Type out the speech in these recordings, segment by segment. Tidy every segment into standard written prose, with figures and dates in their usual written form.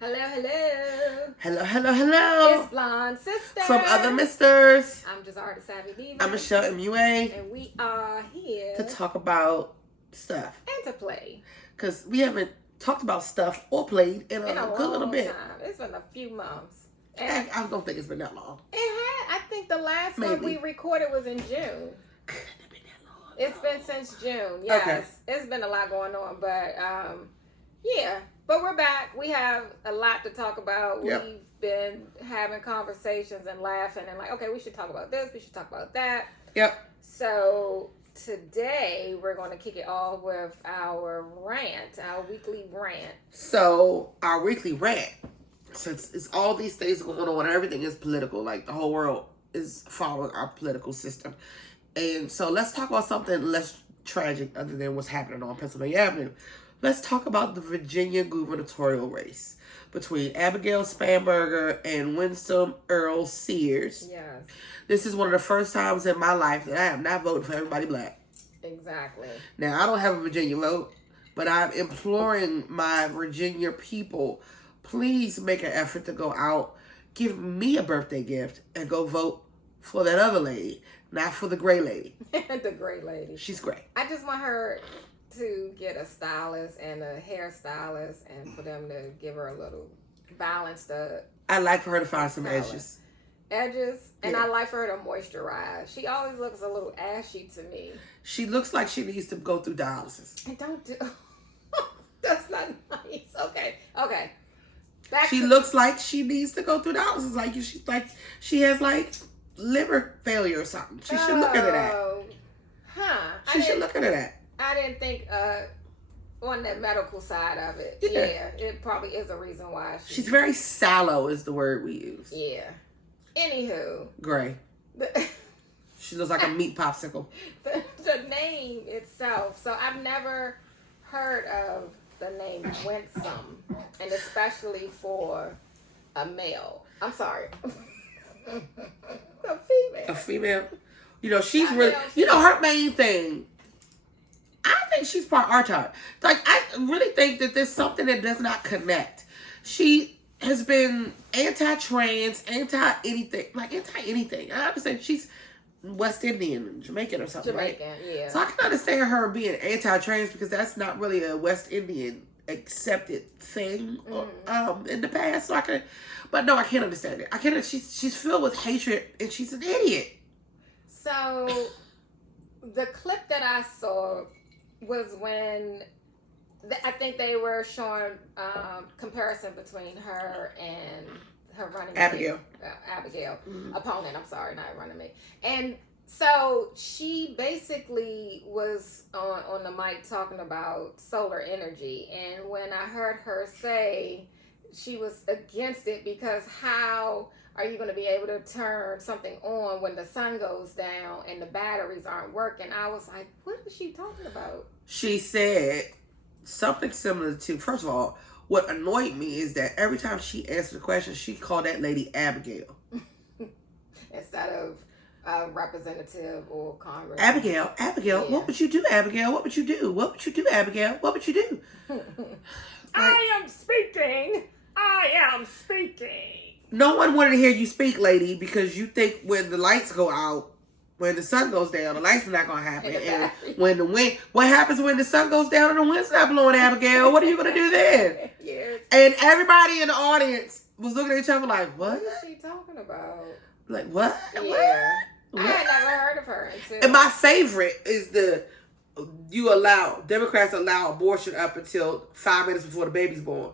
Hello, hello. Hello, hello, hello. It's Blonde Sister. From Other Misters. I'm Jazar the Savvy Diva. I'm Michelle MUA. And we are here to talk about stuff. and to play. Because we haven't talked about stuff or played in a good little bit. Time. It's been a few months. And I don't think it's been that long. It had. I think the last one we recorded was in June. Couldn't have been that long. It's been since June. Yes. Okay. It's been a lot going on. But, yeah. But we're back. We have a lot to talk about. Yep. We've been having conversations and laughing and like, okay, we should talk about this. We should talk about that. Yep. So today we're going to kick it off with our rant, our weekly rant. So our weekly rant, since it's all these things going on and everything is political, like the whole world is following our political system. And so let's talk about something less tragic other than what's happening on Pennsylvania Avenue. Let's talk about the Virginia gubernatorial race between Abigail Spanberger and Winsome Earl Sears. Yes. This is one of the first times in my life that I am not voting for everybody black. Exactly. Now, I don't have a Virginia vote, but I'm imploring my Virginia people, please make an effort to go out, give me a birthday gift, and go vote for that other lady, not for the gray lady. The gray lady. She's great. I just want her to get a stylist and a hairstylist and for them to give her a little balance. I'd like for her to find some edges. Edges? And I like for her to moisturize. She always looks a little ashy to me. She looks like she needs to go through dialysis. And don't do... That's not nice. Okay. She looks like she needs to go through dialysis. She has like liver failure or something. She should look into that. Huh. She should look into that. I didn't think on the medical side of it. Yeah, it probably is a reason why. She's very sallow is the word we use. Yeah. Anywho. Gray. She looks like a meat popsicle. The name itself. So I've never heard of the name Winsome. And especially for a male. I'm sorry. A female. You know, she's really... You know, her main thing... I think she's part R-type. Like, I really think that there's something that does not connect. She has been anti-trans, anti-anything. Like, anti-anything. I understand she's West Indian, Jamaican or something, right? Yeah. So I can understand her being anti-trans because that's not really a West Indian accepted thing in the past. So but no, I can't understand it. I can't. She's filled with hatred and she's an idiot. So the clip that I saw was when I think they were showing comparison between her and her running Abigail opponent. I'm sorry, not running mate. And so she basically was on the mic talking about solar energy, and when I heard her say she was against it because how are you going to be able to turn something on when the sun goes down and the batteries aren't working? I was like, what is she talking about? She said something similar to, first of all, what annoyed me is that every time she answered the question, she called that lady Abigail. Instead of representative or Congress. Abigail, yeah. What would you do, Abigail? What would you do? What would you do, Abigail? What would you do? I am speaking. No one wanted to hear you speak, lady, because you think when the lights go out, when the sun goes down, the lights are not going to happen. And when the wind, what happens when the sun goes down and the wind's not blowing, Abigail? What are you going to do then? Yes. And everybody in the audience was looking at each other like, what? What is she talking about? Like, what? Yeah. What? I had never heard of her until... And my favorite is Democrats allow abortion up until 5 minutes before the baby's born.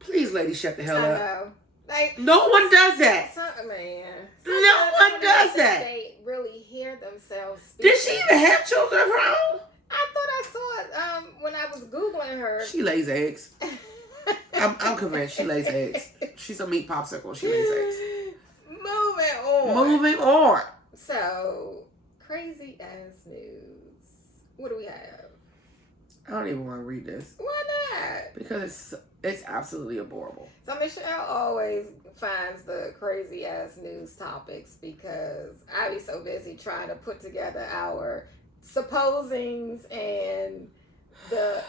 Please, lady, shut the hell up. I know. Like, no one does that. No one does that. They really hear themselves speak. Did she even have children of her own? I thought I saw it when I was Googling her. She lays eggs. I'm convinced she lays eggs. She's a meat popsicle. She lays eggs. Moving on. So, crazy ass news. What do we have? I don't even want to read this. Why not? Because it's absolutely adorable. So Michelle always finds the crazy ass news topics because I be so busy trying to put together our supposings and the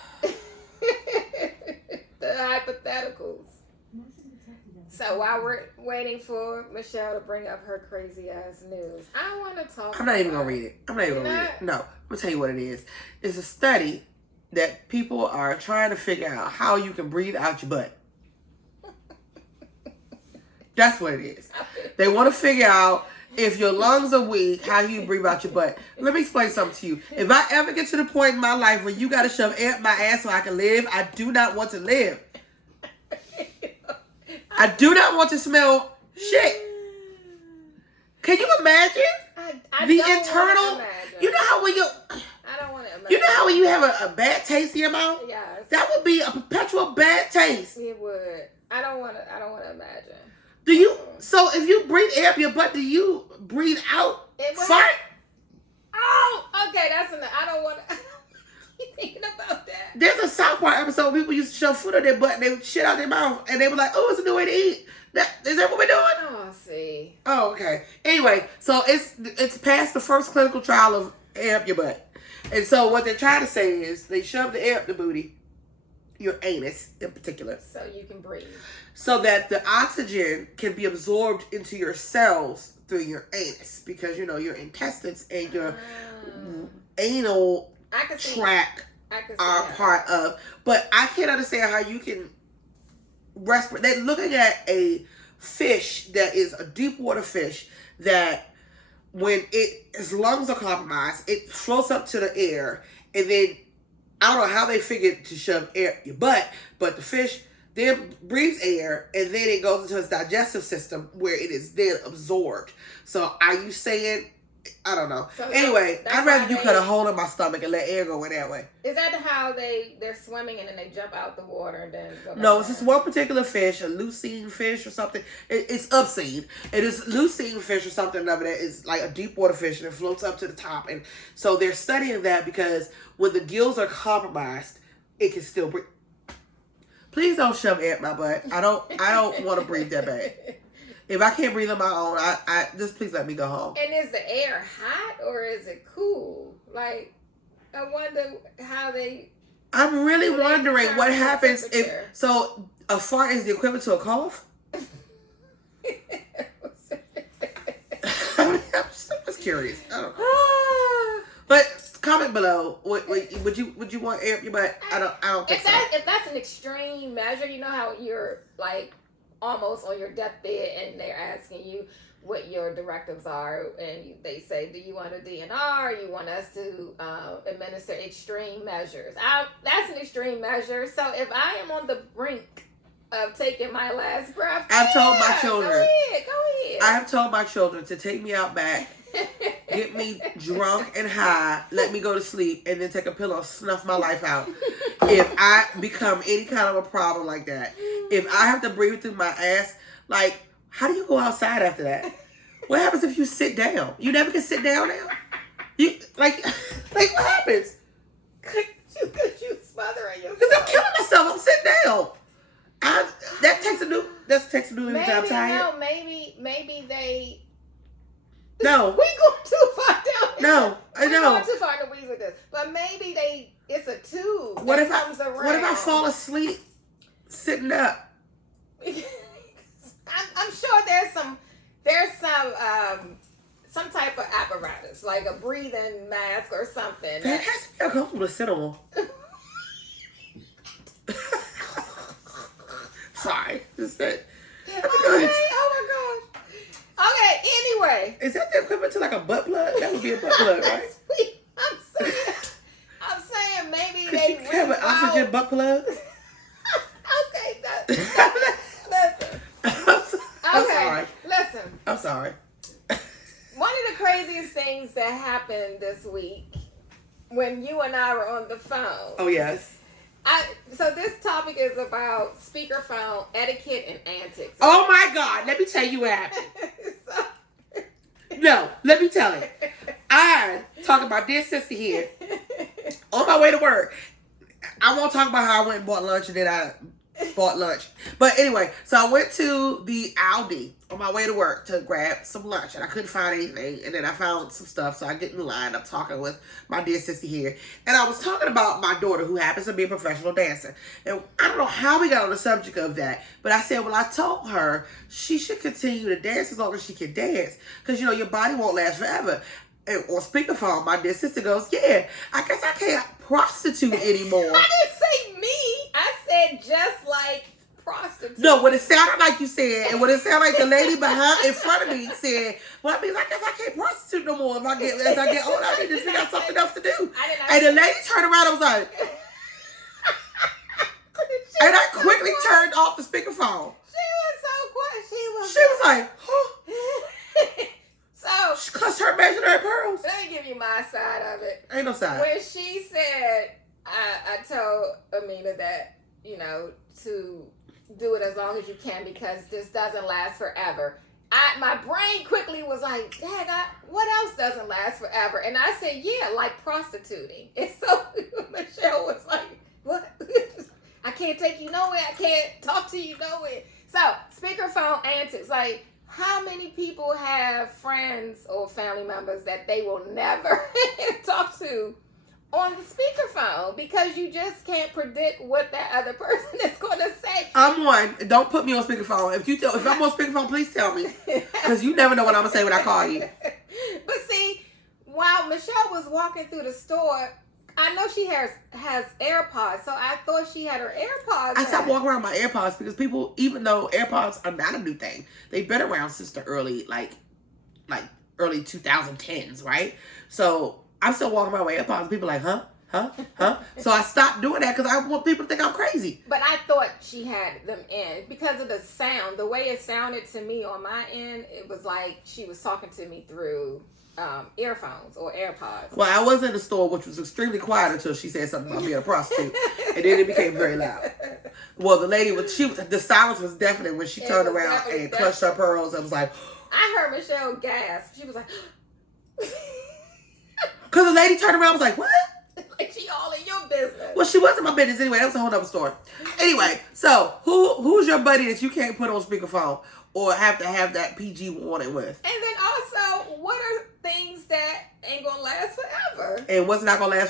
the hypotheticals. So while we're waiting for Michelle to bring up her crazy ass news, I want to talk. I'm not even gonna read it. I'm not even gonna read it. No, I'm gonna tell you what it is. It's a study that people are trying to figure out how you can breathe out your butt. That's what it is. They want to figure out if your lungs are weak, how you breathe out your butt. Let me explain something to you. If I ever get to the point in my life where you got to shove air up my ass so I can live, I do not want to live. I do not want to smell shit. Can you imagine the internal? Imagine. You know how when you, I don't want to imagine. You know how when you have a bad taste in your mouth? Yes. That would be a perpetual bad taste. It would. I don't want to imagine. Do you? So if you breathe air up your butt, do you breathe out fart? Oh, okay. That's enough. I don't want to. Keep thinking about that. There's a South Park episode where people used to shove food in their butt and they would shit out their mouth and they were like, "Oh, it's a new way to eat." Is that what we're doing? Oh, I see. Oh, okay. Anyway, so it's past the first clinical trial of air up your butt, and so what they're trying to say is they shove the air up the booty, your anus in particular, so you can breathe, so that the oxygen can be absorbed into your cells through your anus, because you know your intestines and your anal tract are part of. But I can't understand how you can respirate. They're looking at a fish that is a deep water fish that when its lungs are compromised, it floats up to the air, and then I don't know how they figured to shove air up your butt, but the fish then breathes air, and then it goes into its digestive system where it is then absorbed. So are you saying, I don't know. So anyway, I'd rather you cut a hole in my stomach and let air go in that way. Is that how they're swimming and then they jump out the water and then go back? No, it's just one particular fish, a leucine fish or something. It's obscene. It is leucine fish or something of it that is like a deep water fish and it floats up to the top. And so they're studying that because when the gills are compromised, it can still breathe. Please don't shove air up my butt. I don't want to breathe that bad. If I can't breathe on my own, I just please let me go home. And is the air hot or is it cool? Like, I wonder how they. I'm really wondering what happens if. So a fart is the equivalent to a cough. I'm just curious. I don't know. But comment below. Would you want air up your butt? I don't think so. If that's an extreme measure, you know how you're like almost on your deathbed and they're asking you what your directives are, and they say, do you want a DNR? You want us to administer extreme measures? That's an extreme measure. So if I am on the brink of taking my last breath, I've told my children. Go ahead. I have told my children to take me out back, get me drunk and high, let me go to sleep, and then take a pillow and snuff my life out. If I become any kind of a problem like that, if I have to breathe through my ass, like, how do you go outside after that? What happens if you sit down? You never can sit down now? You like what happens? Because you smothering yourself. Because I'm killing myself. I'm sitting down. That takes a new maybe, I'm tired. No, maybe they. No. We go too far down here. No, I know. We're going too far in the weeds with this. But maybe it's a tube. What if I fall asleep sitting up? I'm sure there's some type of apparatus, like a breathing mask or something. That has to be uncomfortable to sit on. Sorry. Just that. Okay, oh my gosh. Okay, anyway. Is that the equivalent to like a butt plug? That would be a butt plug, right? I'm saying maybe Could they you have an oxygen butt plug? Okay, listen. I'm sorry. Listen. I'm sorry. One of the craziest things that happened this week when you and I were on the phone. Oh, yes. So this topic is about speakerphone etiquette and antics. Oh, my God. Let me tell you what happened. No, let me tell you. I talking about this sister here on my way to work. I won't talk about how I went and bought lunch and then I bought lunch. But anyway, so I went to the Aldi on my way to work to grab some lunch, and I couldn't find anything. And then I found some stuff, so I get in line. I'm talking with my dear sissy here, and I was talking about my daughter, who happens to be a professional dancer. And I don't know how we got on the subject of that, but I said, well, I told her she should continue to dance as long as she can dance, because your body won't last forever. And on speakerphone, my dear sister goes, yeah, I guess I can't prostitute anymore. I didn't say me. I said just like prostitute. No, what it sounded like you said, and what it sounded like the lady in front of me said, well, I mean, I guess I can't prostitute no more. As I get older, I need to figure out something else to do. And the lady turned around and was like, and I quickly turned off the speakerphone. She was so quiet. She was like, huh? So, she clutched her imaginary pearls. Let me give you my side of it. Ain't no side. When she said, I told Amina that, to do it as long as you can because this doesn't last forever. My brain quickly was like, Dad, what else doesn't last forever? And I said, yeah, like prostituting. And so Michelle was like, what? I can't take you nowhere. I can't talk to you nowhere. So, speakerphone antics, like, how many people have friends or family members that they will never talk to on the speakerphone because you just can't predict what that other person is going to say? I'm one. Don't put me on speakerphone. If I'm on speakerphone, please tell me, because you never know what I'm gonna say when I call you. But see, while Michelle was walking through the store, I know she has AirPods, so I thought she had her AirPods. I stopped walking around my AirPods because people, even though AirPods are not a new thing, they've been around since the early 2010s, right? So I'm still walking around with AirPods. People are like, huh? So I stopped doing that because I want people to think I'm crazy. But I thought she had them in because of the sound. The way it sounded to me on my end, it was like she was talking to me through earphones or AirPods. Well, I was in the store, which was extremely quiet until she said something about being a prostitute, and then it became very loud. Well, the lady the silence was deafening when she turned around and clutched her pearls. I was like, I heard Michelle gasp. She was like, because the lady turned around and was like, what? Like she all in your business. Well, she wasn't my business anyway. That was a whole other story. Anyway, so who's your buddy that you can't put on speakerphone or have to have that PG warning with? And then also, what are things that ain't gonna last forever? And what's not gonna last forever?